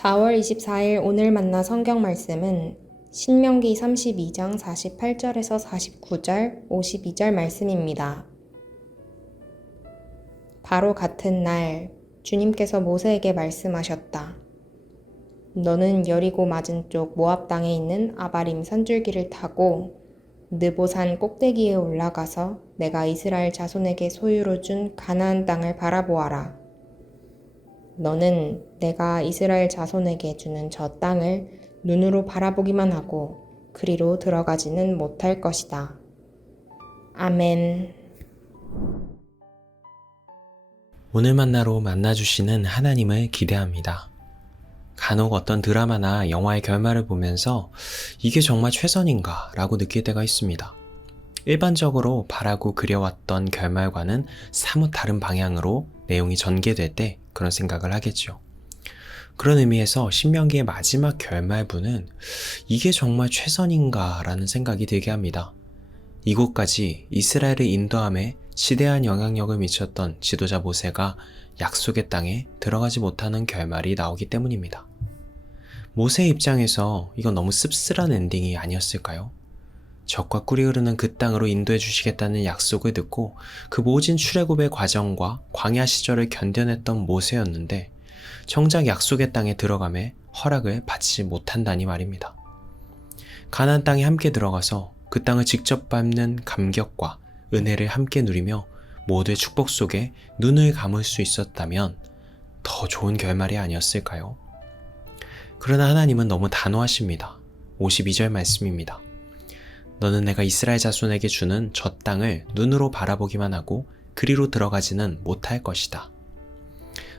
4월 24일 오늘 만나 성경 말씀은 신명기 32장 48절에서 49절, 52절 말씀입니다. 바로 같은 날 주님께서 모세에게 말씀하셨다. 너는 여리고 맞은쪽 모압 땅에 있는 아바림 산줄기를 타고 느보산 꼭대기에 올라가서 내가 이스라엘 자손에게 소유로 준 가나안 땅을 바라보아라. 너는 내가 이스라엘 자손에게 주는 저 땅을 눈으로 바라보기만 하고 그리로 들어가지는 못할 것이다. 아멘. 오늘 만나로 만나주시는 하나님을 기대합니다. 간혹 어떤 드라마나 영화의 결말을 보면서 이게 정말 최선인가 라고 느낄 때가 있습니다. 일반적으로 바라고 그려왔던 결말과는 사뭇 다른 방향으로 내용이 전개될 때 그런 생각을 하겠죠. 그런 의미에서 신명기의 마지막 결말부는 이게 정말 최선인가 라는 생각이 들게 합니다. 이곳까지 이스라엘을 인도함에 시대한 영향력을 미쳤던 지도자 모세가 약속의 땅에 들어가지 못하는 결말이 나오기 때문입니다. 모세의 입장에서 이건 너무 씁쓸한 엔딩이 아니었을까요? 젖과 꿀이 흐르는 그 땅으로 인도해 주시겠다는 약속을 듣고 그 모진 출애굽의 과정과 광야 시절을 견뎌냈던 모세였는데 정작 약속의 땅에 들어감에 허락을 받지 못한다니 말입니다. 가나안 땅에 함께 들어가서 그 땅을 직접 밟는 감격과 은혜를 함께 누리며 모두의 축복 속에 눈을 감을 수 있었다면 더 좋은 결말이 아니었을까요? 그러나 하나님은 너무 단호하십니다. 52절 말씀입니다. 너는 내가 이스라엘 자손에게 주는 저 땅을 눈으로 바라보기만 하고 그리로 들어가지는 못할 것이다.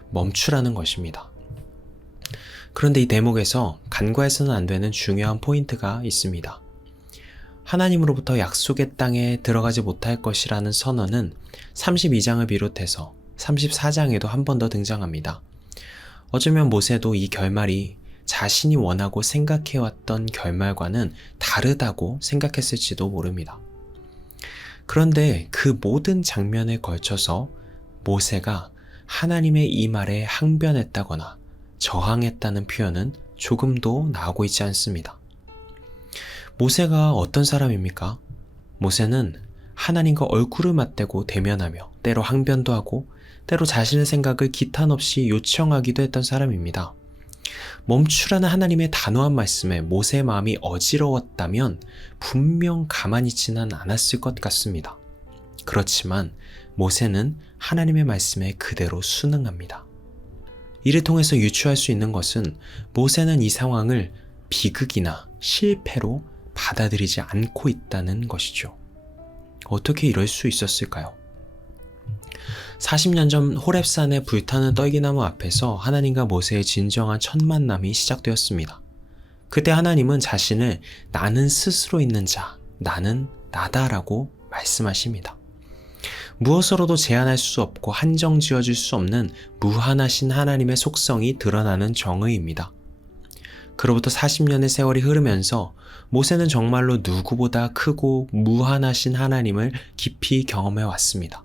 멈추라는 것입니다. 그런데 이 대목에서 간과해서는 안 되는 중요한 포인트가 있습니다. 하나님으로부터 약속의 땅에 들어가지 못할 것이라는 선언은 32장을 비롯해서 34장에도 한 번 더 등장합니다. 어쩌면 모세도 이 결말이 자신이 원하고 생각해왔던 결말과는 다르다고 생각했을지도 모릅니다. 그런데 그 모든 장면에 걸쳐서 모세가 하나님의 이 말에 항변했다거나 저항했다는 표현은 조금도 나오고 있지 않습니다. 모세가 어떤 사람입니까? 모세는 하나님과 얼굴을 맞대고 대면하며 때로 항변도 하고 때로 자신의 생각을 기탄 없이 요청하기도 했던 사람입니다. 멈추라는 하나님의 단호한 말씀에 모세의 마음이 어지러웠다면 분명 가만히 있지는 않았을 것 같습니다. 그렇지만 모세는 하나님의 말씀에 그대로 순응합니다. 이를 통해서 유추할 수 있는 것은 모세는 이 상황을 비극이나 실패로 받아들이지 않고 있다는 것이죠. 어떻게 이럴 수 있었을까요? 40년 전 호렙산의 불타는 떨기나무 앞에서 하나님과 모세의 진정한 첫 만남이 시작되었습니다. 그때 하나님은 자신을 나는 스스로 있는 자, 나는 나다라고 말씀하십니다. 무엇으로도 제한할 수 없고 한정 지어질 수 없는 무한하신 하나님의 속성이 드러나는 정의입니다. 그로부터 40년의 세월이 흐르면서 모세는 정말로 누구보다 크고 무한하신 하나님을 깊이 경험해 왔습니다.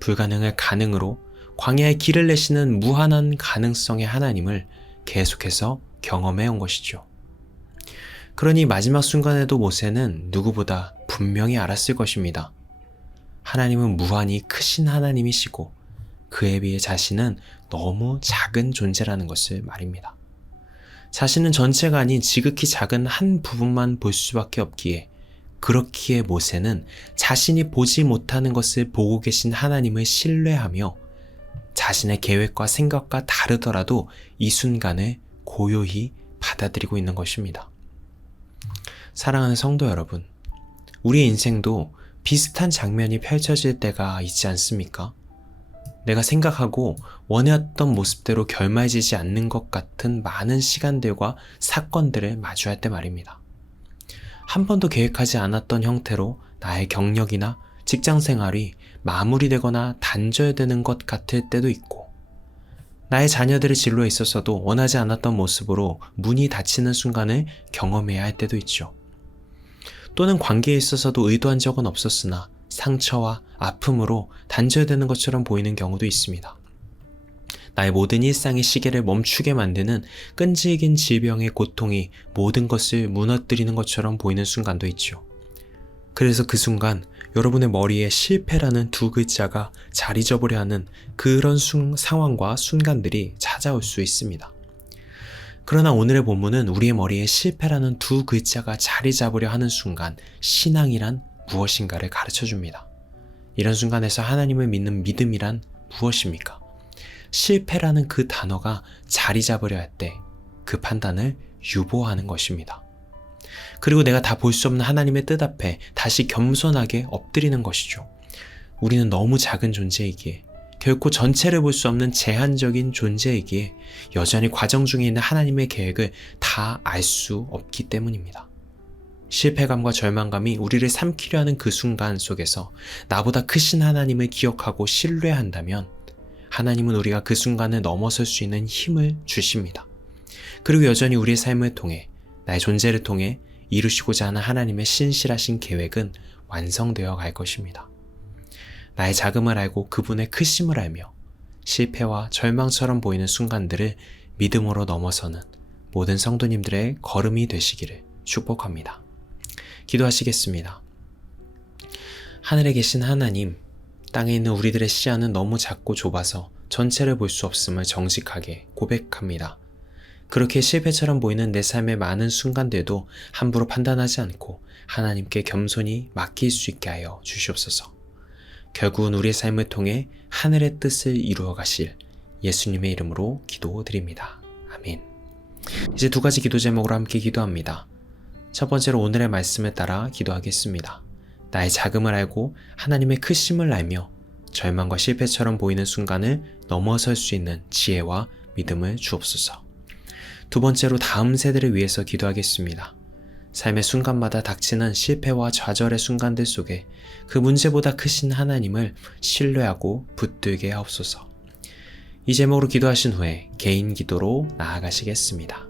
불가능을 가능으로 광야에 길을 내시는 무한한 가능성의 하나님을 계속해서 경험해 온 것이죠. 그러니 마지막 순간에도 모세는 누구보다 분명히 알았을 것입니다. 하나님은 무한히 크신 하나님이시고 그에 비해 자신은 너무 작은 존재라는 것을 말입니다. 자신은 전체가 아닌 지극히 작은 한 부분만 볼 수밖에 없기에 그렇기에 모세는 자신이 보지 못하는 것을 보고 계신 하나님을 신뢰하며 자신의 계획과 생각과 다르더라도 이 순간을 고요히 받아들이고 있는 것입니다. 사랑하는 성도 여러분, 우리의 인생도 비슷한 장면이 펼쳐질 때가 있지 않습니까? 내가 생각하고 원해왔던 모습대로 결말지지 않는 것 같은 많은 시간들과 사건들을 마주할 때 말입니다. 한 번도 계획하지 않았던 형태로 나의 경력이나 직장 생활이 마무리되거나 단절되는 것 같을 때도 있고, 나의 자녀들의 진로에 있어서도 원하지 않았던 모습으로 문이 닫히는 순간을 경험해야 할 때도 있죠. 또는 관계에 있어서도 의도한 적은 없었으나 상처와 아픔으로 단절되는 것처럼 보이는 경우도 있습니다. 나의 모든 일상의 시계를 멈추게 만드는 끈질긴 질병의 고통이 모든 것을 무너뜨리는 것처럼 보이는 순간도 있죠. 그래서 그 순간 여러분의 머리에 실패라는 두 글자가 자리 잡으려 하는 그런 상황과 순간들이 찾아올 수 있습니다. 그러나 오늘의 본문은 우리의 머리에 실패라는 두 글자가 자리 잡으려 하는 순간 신앙이란 무엇인가를 가르쳐 줍니다. 이런 순간에서 하나님을 믿는 믿음이란 무엇입니까? 실패라는 그 단어가 자리 잡으려 할 때 그 판단을 유보하는 것입니다. 그리고 내가 다 볼 수 없는 하나님의 뜻 앞에 다시 겸손하게 엎드리는 것이죠. 우리는 너무 작은 존재이기에, 결코 전체를 볼 수 없는 제한적인 존재이기에 여전히 과정 중에 있는 하나님의 계획을 다 알 수 없기 때문입니다. 실패감과 절망감이 우리를 삼키려 하는 그 순간 속에서 나보다 크신 하나님을 기억하고 신뢰한다면 하나님은 우리가 그 순간을 넘어설 수 있는 힘을 주십니다. 그리고 여전히 우리의 삶을 통해, 나의 존재를 통해 이루시고자 하는 하나님의 신실하신 계획은 완성되어 갈 것입니다. 나의 작음을 알고 그분의 크심을 알며 실패와 절망처럼 보이는 순간들을 믿음으로 넘어서는 모든 성도님들의 걸음이 되시기를 축복합니다. 기도하시겠습니다. 하늘에 계신 하나님, 땅에 있는 우리들의 시야는 너무 작고 좁아서 전체를 볼 수 없음을 정직하게 고백합니다. 그렇게 실패처럼 보이는 내 삶의 많은 순간들도 함부로 판단하지 않고 하나님께 겸손히 맡길 수 있게 하여 주시옵소서. 결국은 우리의 삶을 통해 하늘의 뜻을 이루어 가실 예수님의 이름으로 기도드립니다. 아멘. 이제 두 가지 기도 제목으로 함께 기도합니다. 첫 번째로 오늘의 말씀을 따라 기도하겠습니다. 나의 작음을 알고 하나님의 크심을 알며 절망과 실패처럼 보이는 순간을 넘어설 수 있는 지혜와 믿음을 주옵소서. 두 번째로 다음 세대를 위해서 기도하겠습니다. 삶의 순간마다 닥치는 실패와 좌절의 순간들 속에 그 문제보다 크신 하나님을 신뢰하고 붙들게 하옵소서. 이 제목으로 기도하신 후에 개인 기도로 나아가시겠습니다.